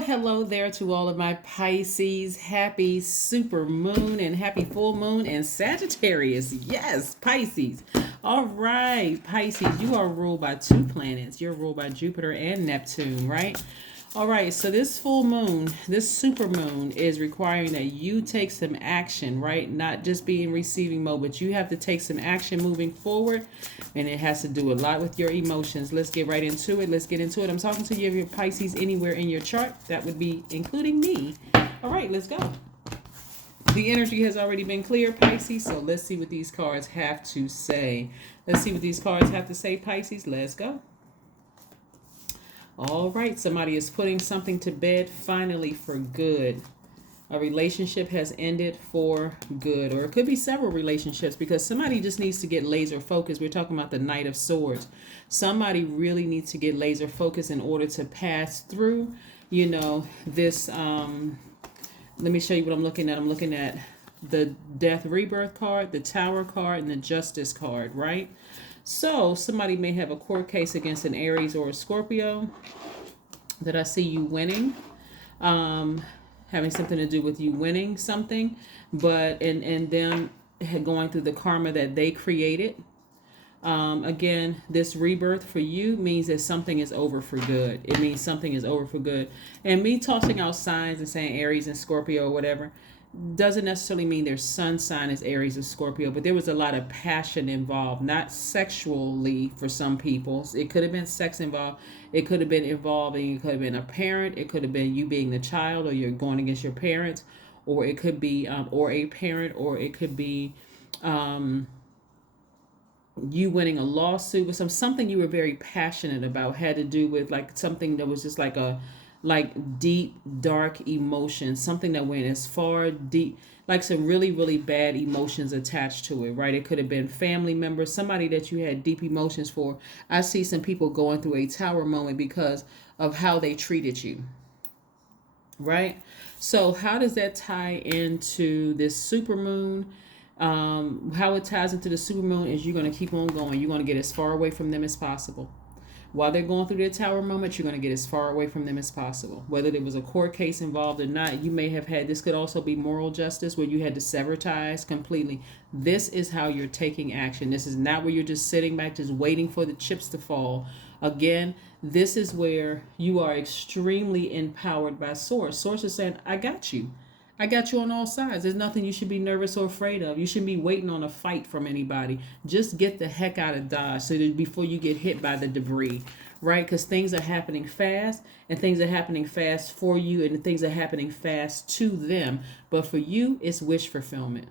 Hello there to all of my Pisces. Happy super moon and happy full moon and Sagittarius. Yes, Pisces. All right, Pisces, you are ruled by two planets. You're ruled by Jupiter and Neptune, right? All right, so this full moon, this super moon is requiring that you take some action, right? Not just be in receiving mode, but you have to take some action moving forward, and it has to do a lot with your emotions. Let's get right into it. Let's get into it. I'm talking to you if you're Pisces anywhere in your chart. That would be including me. All right, let's go. The energy has already been clear, Pisces, so let's see what these cards have to say. Let's see what these cards have to say, Pisces. Let's go. All right, somebody is putting something to bed finally for good. A relationship has ended for good, or it could be several relationships because somebody just needs to get laser focused. We're talking about the Knight of Swords. Somebody really needs to get laser focused in order to pass through, this. Let me show you what I'm looking at. I'm looking at the Death Rebirth card, the Tower card, and the Justice card, right? So somebody may have a court case against an Aries or a Scorpio that I see you winning, having something to do with you winning something, but and them going through the karma that they created. Again, this rebirth for you means that something is over for good. It means something is over for good. And me tossing out signs and saying Aries and Scorpio or whatever doesn't necessarily mean their sun sign is Aries or Scorpio, but there was a lot of passion involved, not sexually for some people. It could have been sex involved. It could have been involving, it could have been a parent. It could have been you being the child or you're going against your parents, or it could be, or a parent, or it could be, you winning a lawsuit with something you were very passionate about, had to do with like something that was just like deep dark emotions, something that went as far deep, like some really really bad emotions attached to it, right? It could have been family members, somebody that you had deep emotions for. I see some people going through a tower moment because of how they treated you, right? So how does that tie into this super moon? How it ties into the supermoon is you're going to keep on going. You're going to get as far away from them as possible. While they're going through their tower moment, you're going to get as far away from them as possible. Whether there was a court case involved or not, you may have had, this could also be moral justice where you had to sever ties completely. This is how you're taking action. This is not where you're just sitting back, just waiting for the chips to fall. Again, this is where you are extremely empowered by Source. Source is saying, I got you. I got you on all sides. There's nothing you should be nervous or afraid of. You shouldn't be waiting on a fight from anybody. Just get the heck out of Dodge so that before you get hit by the debris, right? Because things are happening fast, and things are happening fast for you, and things are happening fast to them. But for you, it's wish fulfillment.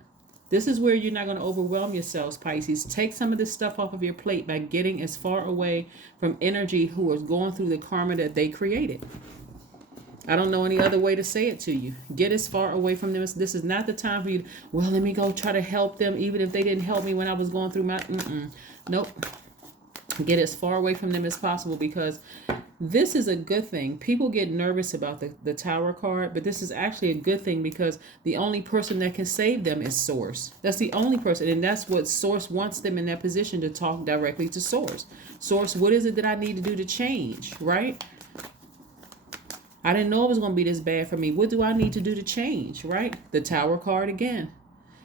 This is where you're not going to overwhelm yourselves, Pisces. Take some of this stuff off of your plate by getting as far away from energy who is going through the karma that they created. I don't know any other way to say it to you. Get as far away from them. This is not the time for you to, well, let me go try to help them, even if they didn't help me when I was going through my, nope. Get as far away from them as possible, because this is a good thing. People get nervous about the Tower card, but this is actually a good thing because the only person that can save them is Source. That's the only person, and that's what Source wants them in that position, to talk directly to Source. Source, what is it that I need to do to change, right? I didn't know it was going to be this bad for me. What do I need to do to change, right? The Tower card again.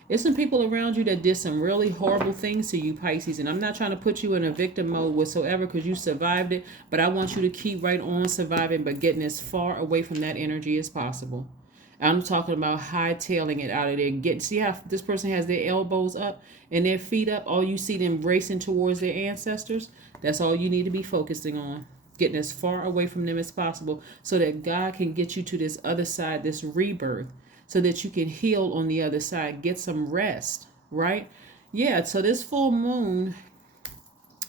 There's some people around you that did some really horrible things to you, Pisces. And I'm not trying to put you in a victim mode whatsoever because you survived it. But I want you to keep right on surviving, but getting as far away from that energy as possible. I'm talking about hightailing it out of there. See how this person has their elbows up and their feet up? All you see them racing towards their ancestors. That's all you need to be focusing on. Getting as far away from them as possible so that God can get you to this other side, this rebirth, so that you can heal on the other side, get some rest, right? Yeah, so this full moon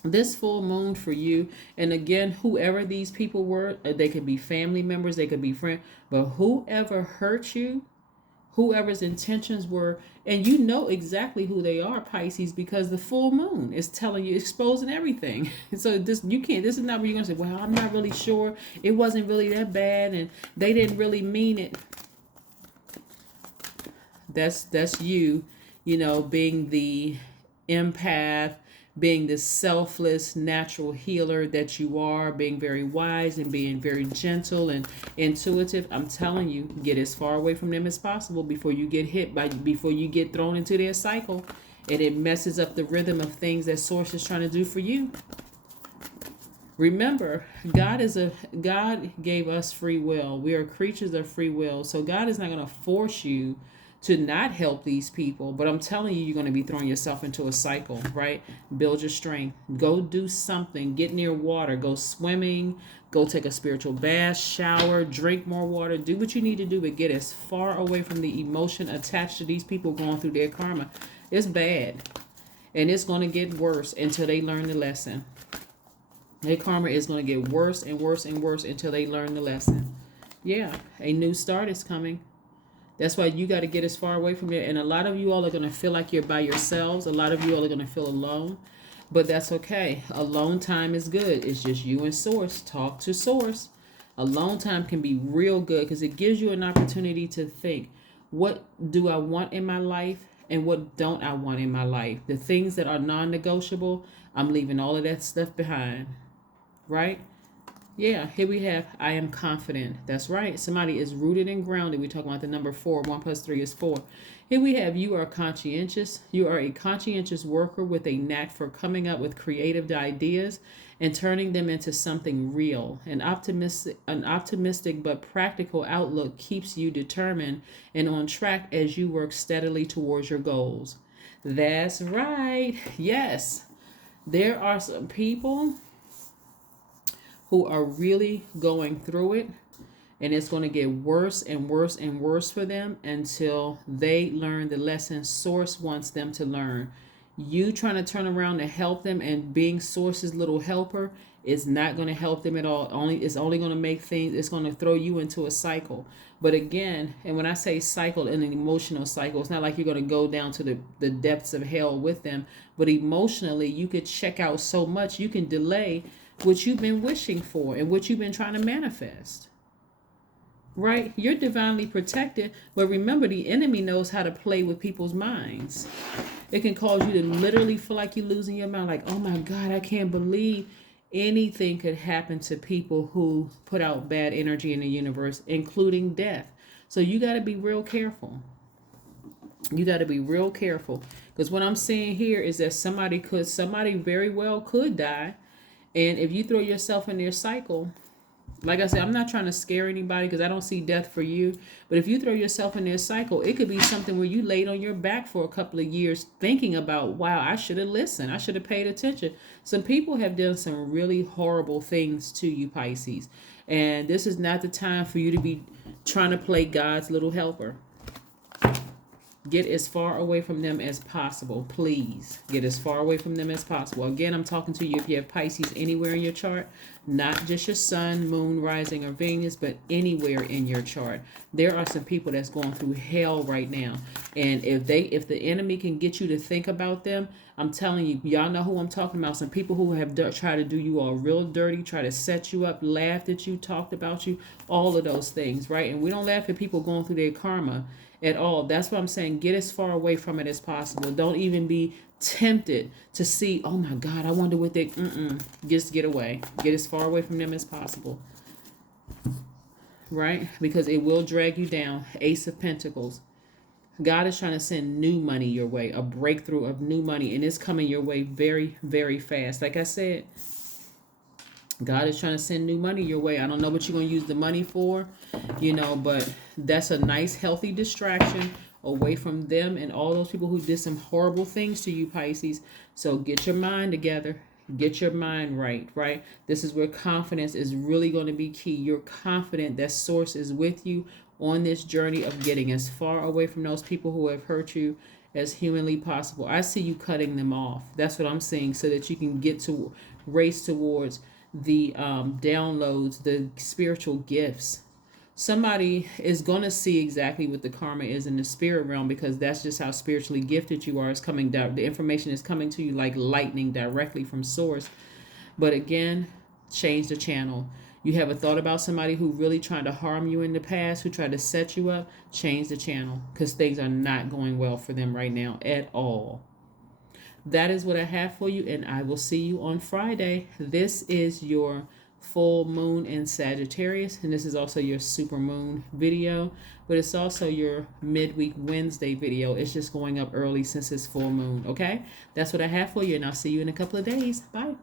for you, and again, whoever these people were, they could be family members, they could be friends, but whoever hurt you, whoever's intentions were, and you know exactly who they are, Pisces, because the full moon is telling you, exposing everything. So this is not where you're going to say, well, I'm not really sure. It wasn't really that bad, and they didn't really mean it. That's you, being the empath, being this selfless, natural healer that you are, being very wise and being very gentle and intuitive. I'm telling you, get as far away from them as possible before you get before you get thrown into their cycle, and it messes up the rhythm of things that Source is trying to do for you. Remember, God gave us free will. We are creatures of free will. So God is not going to force you to not help these people. But I'm telling you, you're going to be throwing yourself into a cycle, right? Build your strength. Go do something. Get near water. Go swimming. Go take a spiritual bath, shower, drink more water. Do what you need to do, but get as far away from the emotion attached to these people going through their karma. It's bad. And it's going to get worse until they learn the lesson. Their karma is going to get worse and worse and worse until they learn the lesson. Yeah, a new start is coming. That's why you got to get as far away from it. And a lot of you all are going to feel like you're by yourselves. A lot of you all are going to feel alone. But that's okay. Alone time is good. It's just you and Source. Talk to Source. Alone time can be real good because it gives you an opportunity to think, what do I want in my life and what don't I want in my life? The things that are non-negotiable, I'm leaving all of that stuff behind. Right? Yeah, here we have, I am confident. That's right. Somebody is rooted and grounded. We're talking about the number 4. 1 plus 3 is 4. Here we have, you are conscientious. You are a conscientious worker with a knack for coming up with creative ideas and turning them into something real. An optimistic but practical outlook keeps you determined and on track as you work steadily towards your goals. That's right. Yes, there are some people who are really going through it, and it's going to get worse and worse and worse for them until they learn the lesson Source wants them to learn. You trying to turn around to help them and being Source's little helper is not going to help them at all. It's only going to make things, it's going to throw you into a cycle. But again, and when I say cycle, in an emotional cycle, it's not like you're going to go down to the depths of hell with them, but emotionally you could check out so much, you can delay what you've been wishing for and what you've been trying to manifest. Right? You're divinely protected, but remember, the enemy knows how to play with people's minds. It can cause you to literally feel like you're losing your mind, like, oh my God, I can't believe anything could happen to people who put out bad energy in the universe, including death. So you got to be real careful. You got to be real careful, because what I'm seeing here is that somebody very well could die. And if you throw yourself in their cycle, like I said, I'm not trying to scare anybody because I don't see death for you. But if you throw yourself in their cycle, it could be something where you laid on your back for a couple of years thinking about, wow, I should have listened. I should have paid attention. Some people have done some really horrible things to you, Pisces. And this is not the time for you to be trying to play God's little helper. Get as far away from them as possible. Please get as far away from them as possible. Again, I'm talking to you if you have Pisces anywhere in your chart, not just your sun, moon, rising, or Venus, but anywhere in your chart. There are some people that's going through hell right now. And if the enemy can get you to think about them, I'm telling you, y'all know who I'm talking about. Some people who have tried to do you all real dirty, try to set you up, laughed at you, talked about you, all of those things, right? And we don't laugh at people going through their karma at all. That's what I'm saying. Get as far away from it as possible. Don't even be tempted to see, oh my God, I wonder what they, just get away. Get as far away from them as possible. Right? Because it will drag you down. Ace of Pentacles. God is trying to send new money your way, a breakthrough of new money, and it's coming your way very, very fast. Like I said, God is trying to send new money your way. I don't know what you're going to use the money for, but that's a nice, healthy distraction away from them and all those people who did some horrible things to you, Pisces. So get your mind together. Get your mind right? This is where confidence is really going to be key. You're confident that Source is with you on this journey of getting as far away from those people who have hurt you as humanly possible. I see you cutting them off. That's what I'm seeing, so that you can race towards the downloads, the spiritual gifts. Somebody is going to see exactly what the karma is in the spirit realm, because that's just how spiritually gifted you are. It's coming down. The information is coming to you like lightning directly from Source. But again, change the channel. You have a thought about somebody who really tried to harm you in the past, who tried to set you up, change the channel, because things are not going well for them right now at all. that is what I have for you, and I will see you on Friday. This is your full moon in Sagittarius, and this is also your super moon video, but it's also your midweek Wednesday video. It's just going up early since it's full moon. Okay, that's what I have for you, and I'll see you in a couple of days. Bye.